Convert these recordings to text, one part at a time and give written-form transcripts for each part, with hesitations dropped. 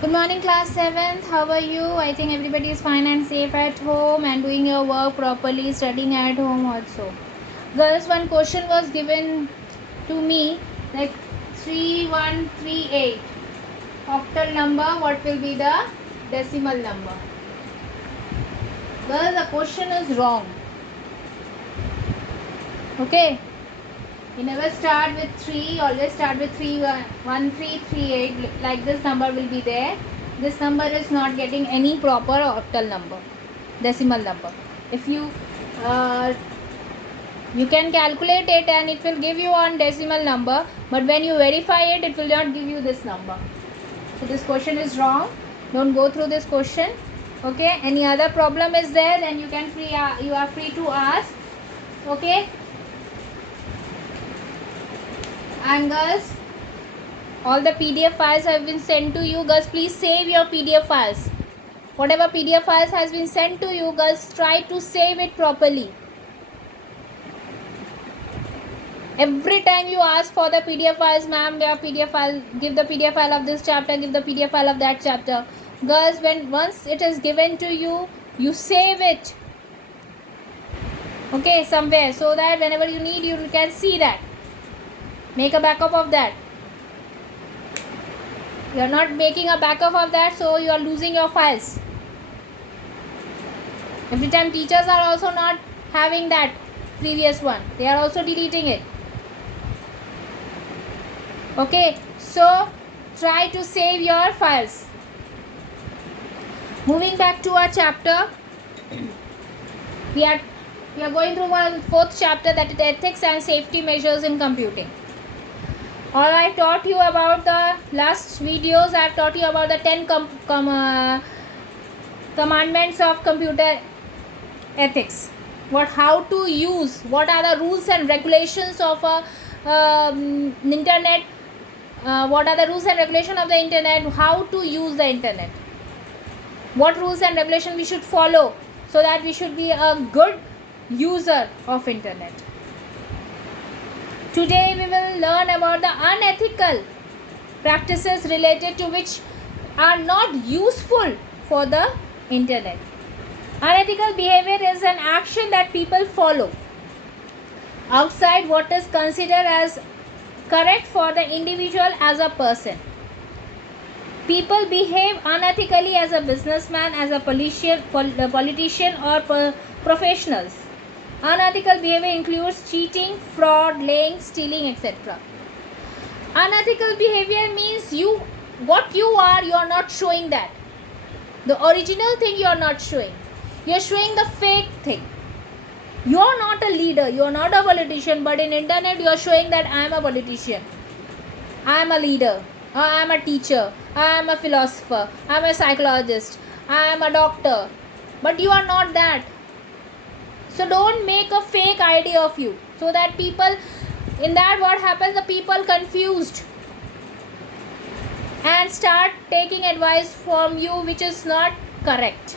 Good morning, class 7th. How are you? I think everybody is fine and safe at home and doing your work properly, studying at home also. Girls, one question was given to me like 3138. Octal number, what will be the decimal number? Girls, the question is wrong. Okay. You never start with 3, always start with 3, 1, 3, 3, 8. Like this number will be there. This number is not getting any proper octal number, decimal number. If you you can calculate it and it will give you on decimal number, but when you verify it, it will not give you this number. So this question is wrong. Don't go through this question. Okay. Any other problem is there, then you can you are free to ask. Okay. And girls, all the PDF files have been sent to you. Girls, please save your PDF files. Whatever PDF files has been sent to you, girls, try to save it properly. Every time you ask for the PDF files, ma'am, your PDF file, give the PDF file of this chapter, give the PDF file of that chapter. Girls, once it is given to you, you save it. Okay, somewhere, so that whenever you need, you can see that. Make a backup of that. You are not making a backup of that, so you are losing your files. Every time teachers are also not having that previous one, they are also deleting it. Okay, so try to save your files. Moving back to our chapter, we are going through one fourth chapter, that is ethics and safety measures in computing. All I taught you about the last videos, I have taught you about the 10 commandments of computer ethics. How to use, what are the rules and regulations of internet, what are the rules and regulations of the internet, how to use the internet, what rules and regulations we should follow so that we should be a good user of internet. Today we will learn about the unethical practices related to which are not useful for the internet. Unethical behavior is an action that people follow outside what is considered as correct for the individual as a person. People behave unethically as a businessman, as a politician or professionals. Unethical behavior includes cheating, fraud, lying, stealing, etc. Unethical behavior means what you are not showing that. The original thing you are not showing. You are showing the fake thing. You are not a leader, you are not a politician, but in internet you are showing that I am a politician, I am a leader, I am a teacher, I am a philosopher, I am a psychologist, I am a doctor, but you are not that. So don't make a fake idea of you, so that people, in that what happens, the people confused and start taking advice from you which is not correct.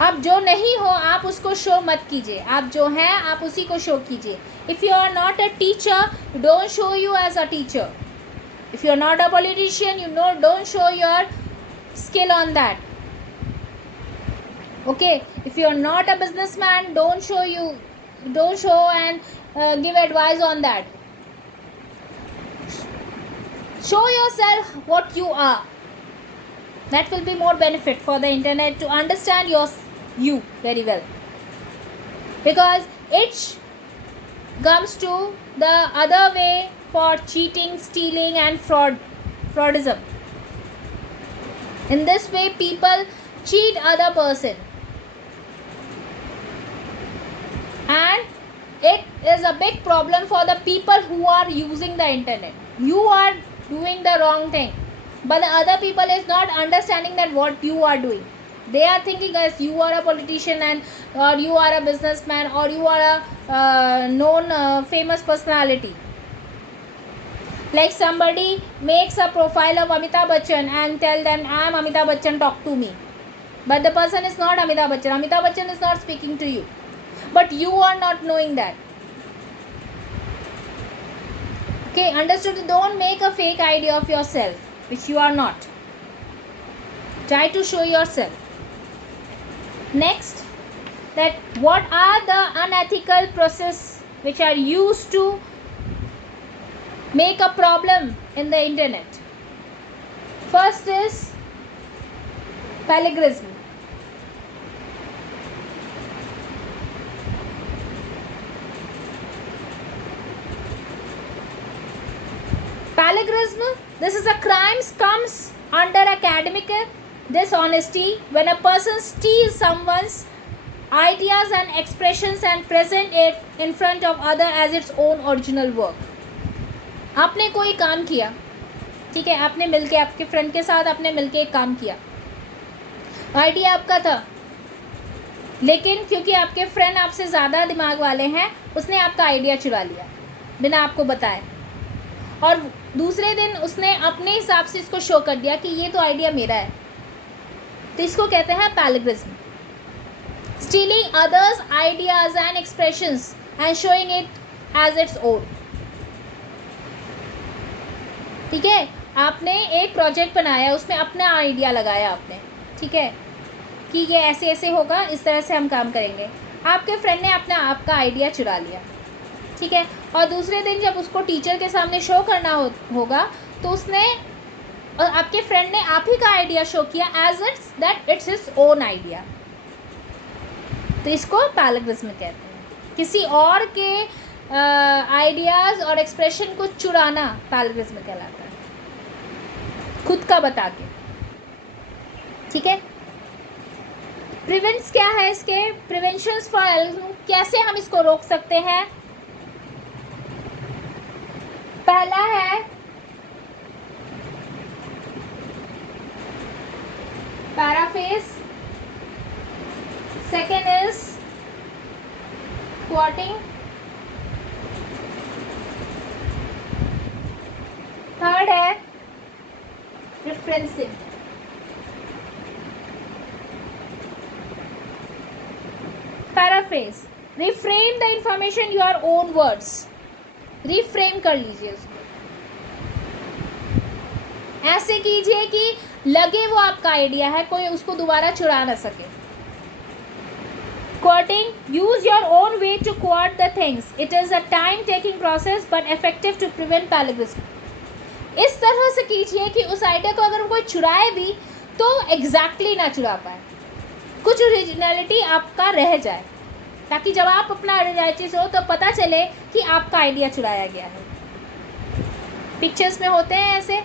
आप जो नहीं हो आप उसको show मत कीजिए, आप जो हैं आप उसी को शो कीजिए. If you are not a teacher, don't show you as a teacher. If you are not a politician, don't show your skill on that. Okay, if you are not a businessman, don't show and give advice on that. Show yourself what you are. That will be more benefit for the internet to understand you very well, because it comes to the other way for cheating, stealing and fraudism. In this way people cheat other person, and it is a big problem for the people who are using the internet. You are doing the wrong thing, but the other people is not understanding that what you are doing. They are thinking as you are a politician or you are a businessman or you are a known famous personality. Like somebody makes a profile of Amitabh Bachchan and tell them I am Amitabh Bachchan, talk to me, but the person is not Amitabh Bachchan. Amitabh Bachchan is not speaking to you, but you are not knowing that. Okay, understood? Don't make a fake idea of yourself. which you are not. Try to show yourself. Next, that what are the unethical process which are used to make a problem in the internet. First is plagiarism. Plagiarism, this is a crime comes under academic dishonesty when a person steals someone's ideas and expressions and present it in front of other as its own original work. आपने कोई काम किया, ठीक है, आपने मिलके आपके friend के साथ आपने मिलके एक काम किया, आइडिया आपका था, लेकिन क्योंकि आपके फ्रेंड आपसे ज़्यादा दिमाग वाले हैं उसने आपका आइडिया चुरा लिया बिना आपको बताए, और दूसरे दिन उसने अपने हिसाब से इसको शो कर दिया कि ये तो आइडिया मेरा है, तो इसको कहते हैं plagiarism. Stealing others' ideas and expressions and showing it as its own. ठीक है, आपने एक प्रोजेक्ट बनाया, उसमें अपना आइडिया लगाया आपने, ठीक है, कि ये ऐसे ऐसे होगा, इस तरह से हम काम करेंगे. आपके फ्रेंड ने अपना आपका आइडिया चुरा लिया, ठीक है, और दूसरे दिन जब उसको टीचर के सामने शो करना होगा तो उसने और आपके फ्रेंड ने आप ही का आइडिया शो किया as it's his own idea, तो इसको plagiarism कहते हैं. किसी और के आइडियाज़ और एक्सप्रेशन को चुराना plagiarism कहलाता है, खुद का बता के, ठीक है. प्रिवेंट्स क्या है इसके, प्रिवेंशंस फॉर, कैसे हम इसको रोक सकते हैं. पहला है paraphrase, second is quoting, third है referencing. Paraphrase, reframe the information your own words. reframe कर लीजिए उसको, ऐसे कीजिए कि लगे वो आपका आइडिया है, कोई उसको दोबारा चुरा ना सके. Quoting, use your own way to quote the things. It is a time taking process but effective to prevent plagiarism. इस तरह से कीजिए कि उस आइडिया को अगर कोई चुराए भी तो एग्जैक्टली ना चुरा पाए, कुछ ओरिजिनलिटी आपका रह जाए, ताकि जब आप अपना ओरिजिनलिटी से हो तो पता चले कि आपका आइडिया चुराया गया है. पिक्चर्स में होते हैं ऐसे,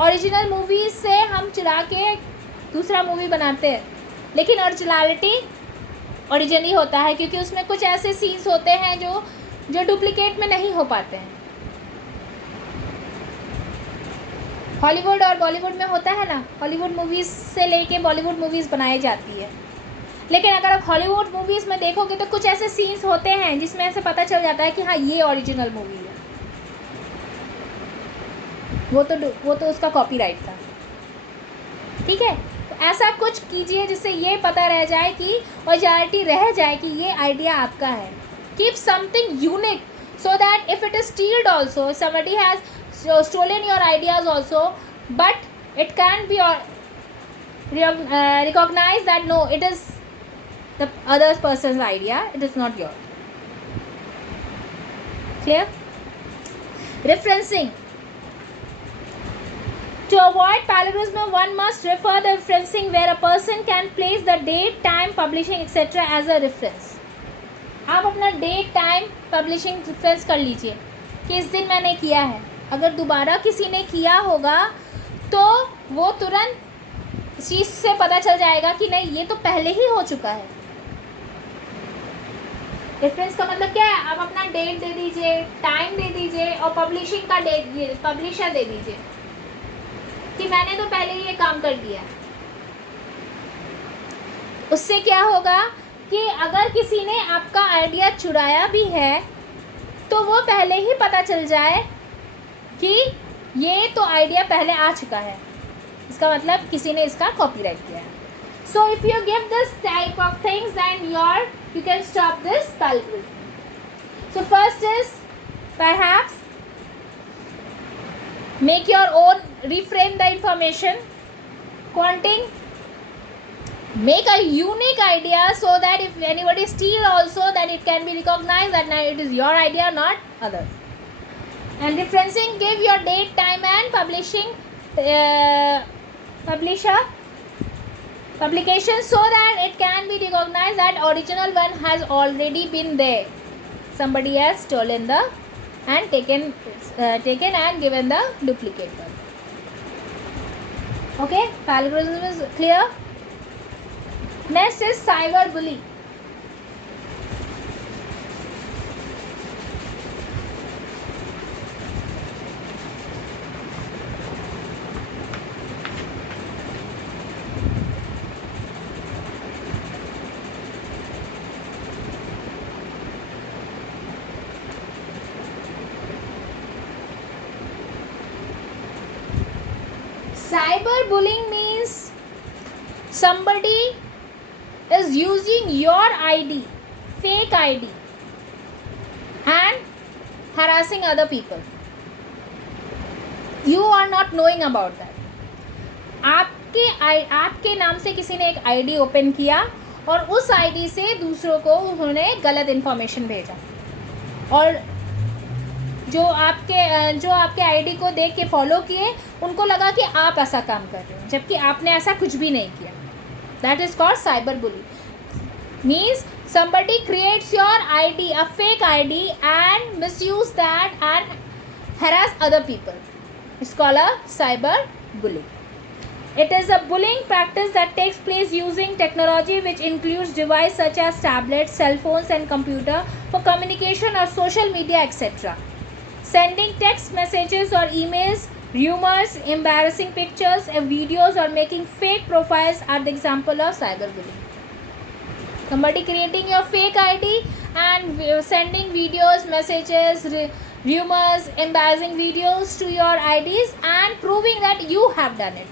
ओरिजिनल मूवीज़ से हम चुरा के दूसरा मूवी बनाते हैं, लेकिन ओरिजिनलिटी ओरिजिनली होता है, क्योंकि उसमें कुछ ऐसे सीन्स होते हैं जो डुप्लीकेट में नहीं हो पाते हैं. हॉलीवुड और बॉलीवुड में होता है ना, हॉलीवुड मूवीज़ से लेके बॉलीवुड मूवीज़ बनाई जाती है, लेकिन अगर आप हॉलीवुड मूवीज़ में देखोगे तो कुछ ऐसे सीन्स होते हैं जिसमें ऐसे पता चल जाता है कि हाँ ये ओरिजिनल मूवी है, वो तो उसका कॉपीराइट था, ठीक है. तो ऐसा कुछ कीजिए जिससे ये पता रह जाए कि ओरिजिनलिटी रह जाए कि ये आइडिया आपका है. Keep something unique so that if it is stealed also, somebody has stolen your ideas also, but it can be recognized that no, it is the other person's idea, it is not yours. Clear? Referencing. To avoid plagiarism, one must refer the referencing where a person can place the date, time, publishing, etc. as a reference. आप अपना date, time, publishing reference कर लीजिए कि इस दिन मैंने किया है. अगर दोबारा किसी ने किया होगा तो वो तुरंत इस चीज़ से पता चल जाएगा कि नहीं ये तो पहले ही हो चुका है. रेफरेंस का मतलब क्या है, आप अपना डेट दे दीजिए, टाइम दे दीजिए और पब्लिशिंग का डेट, पब्लिशर दे दीजिए कि मैंने तो पहले ही ये काम कर दिया. उससे क्या होगा कि अगर किसी ने आपका आइडिया चुराया भी है तो वो पहले ही पता चल जाए कि ये तो आइडिया पहले आ चुका है, इसका मतलब किसी ने इसका कॉपीराइट किया है. So if you give this type of things then you can stop this plagiarism. So first is perhaps make your own reframe the information. Quanting, make a unique idea so that if anybody steal also, then it can be recognized that now it is your idea, not others. And referencing, give your date, time and publication so that it can be recognized that original one has already been there. Somebody has stolen the and taken and given the duplicate one. Okay, plagiarism is clear. Next is cyberbullying. Cyberbullying means somebody is using your ID, fake ID, and harassing other people. You are not knowing about that. आपके नाम से किसी ने एक ID open किया और उस ID से दूसरों को उन्होंने गलत इन्फॉर्मेशन भेजा, और जो आपके आईडी को देख के फॉलो किए, उनको लगा कि आप ऐसा काम कर रहे हो, जबकि आपने ऐसा कुछ भी नहीं किया. That is called cyber bully. Means somebody creates your ID, a fake ID, and misuse that and harass other people. It's called a cyber bullying. It is a bullying practice that takes place using technology, which includes devices such as tablets, cell phones and computer for communication or social media, etc. Sending text messages or emails, rumors, embarrassing pictures and videos, or making fake profiles are the example of cyberbullying. Somebody creating your fake ID and sending videos, messages, rumors, embarrassing videos to your IDs and proving that you have done it.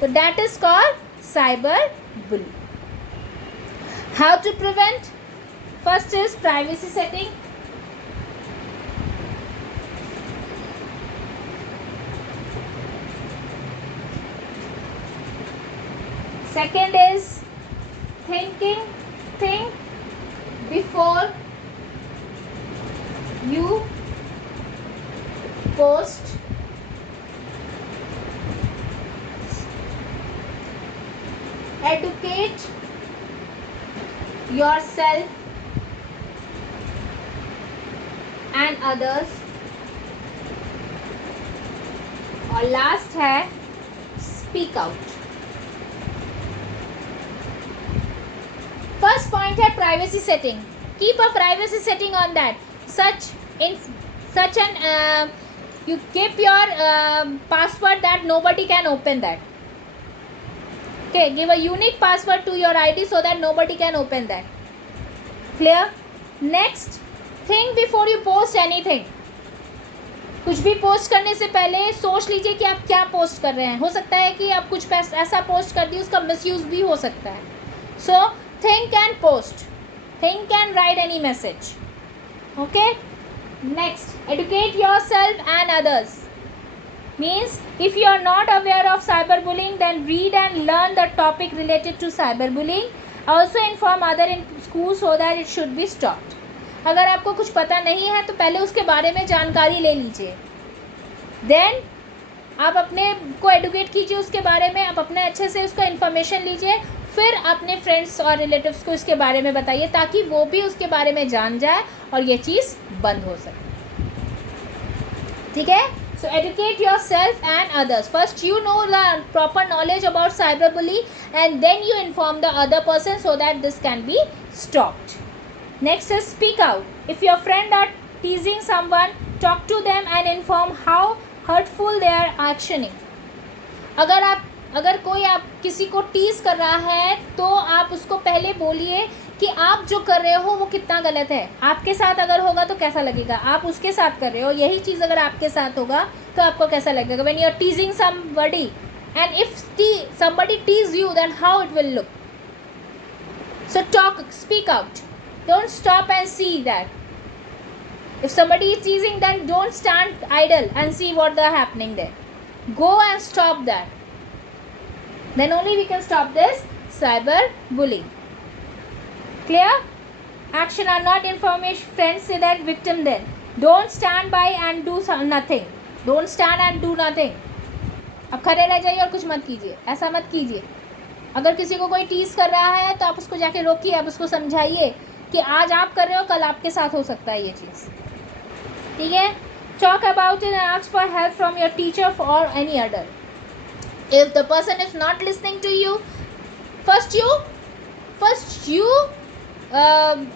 So that is called cyberbullying. How to prevent? First is privacy setting. Second is think before you post. Educate yourself and others. और last है speak out. First point है privacy setting. Keep a privacy setting on that. You keep your password that nobody can open that. Okay, give a unique password to your ID so that nobody can open that. Clear? Next, think before you post anything. कुछ भी post करने से पहले सोच लीजिए कि आप क्या पोस्ट कर रहे हैं. हो सकता है कि आप कुछ ऐसा पोस्ट कर दिए उसका मिसयूज भी हो सकता है. So think and post. Think and write any message. Okay. Next, educate yourself and others. Means if you are not aware of cyberbullying, then read and learn the topic related to cyberbullying. Also inform other in school so that it should be stopped. अगर आपको कुछ पता नहीं है तो पहले उसके बारे में जानकारी ले लीजिए. Then आप अपने को एडुकेट कीजिए उसके बारे में. आप अपने अच्छे से उसका इन्फॉर्मेशन लीजिए, फिर अपने फ्रेंड्स और रिलेटिव्स को इसके बारे में बताइए ताकि वो भी उसके बारे में जान जाए और ये चीज़ बंद हो सके. ठीक है. So educate yourself and others. First you know the proper knowledge about cyberbullying and then you inform the other person so that this can be stopped. Next is speak out. If your friend are teasing someone, talk to them and inform how hurtful they are actioning. अगर कोई आप किसी को tease कर रहा है तो आप उसको पहले बोलिए कि आप जो कर रहे हो वो कितना गलत है. आपके साथ अगर होगा तो कैसा लगेगा, आप उसके साथ कर रहे हो, यही चीज़ अगर आपके साथ होगा तो आपको कैसा लगेगा. When you are teasing somebody and if somebody tease you, then how it will look. So talk, speak out. Don't stop and see that. If somebody is teasing, then don't stand idle and see what is happening there. go and stop that. Then only we can stop this cyberbullying. Clear? Action or not information. Friends say that victim then. Don't stand by and do nothing. Don't stand and do nothing. अब खड़े रह जाइए और कुछ मत कीजिए, ऐसा मत कीजिए. अगर किसी को कोई टीज कर रहा है तो आप उसको जाके रोकिए, आप उसको समझाइए कि आज आप कर रहे हो, कल आपके साथ हो सकता है ये चीज़. ठीक है? Talk about it and ask for help from your teacher or any other. If the person is not listening to you, first you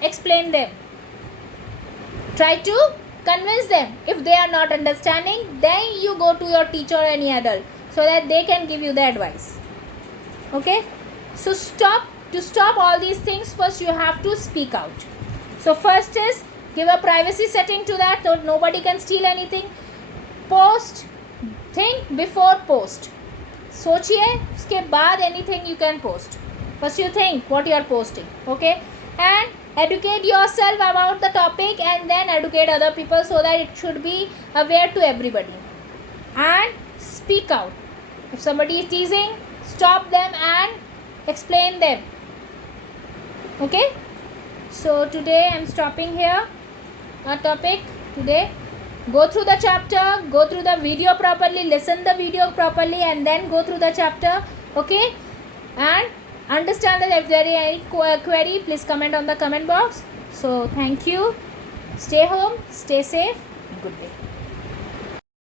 explain them. Try to convince them. If they are not understanding, then you go to your teacher or any adult so that they can give you the advice. Okay? So to stop all these things, first you have to speak out. So first is give a privacy setting to that so nobody can steal anything. Post, think before post. सोचिए उसके बाद anything you can post. First you think what you are posting. Okay? And educate yourself about the topic and then educate other people so that it should be aware to everybody. And speak out. If somebody is teasing, stop them and explain them. Okay? So today I am stopping here. Our topic today. Go through the chapter, go through the video properly, listen the video properly and then go through the chapter. Okay? And understand that if there is any query, please comment on the comment box. So thank you. Stay home, stay safe. Good day.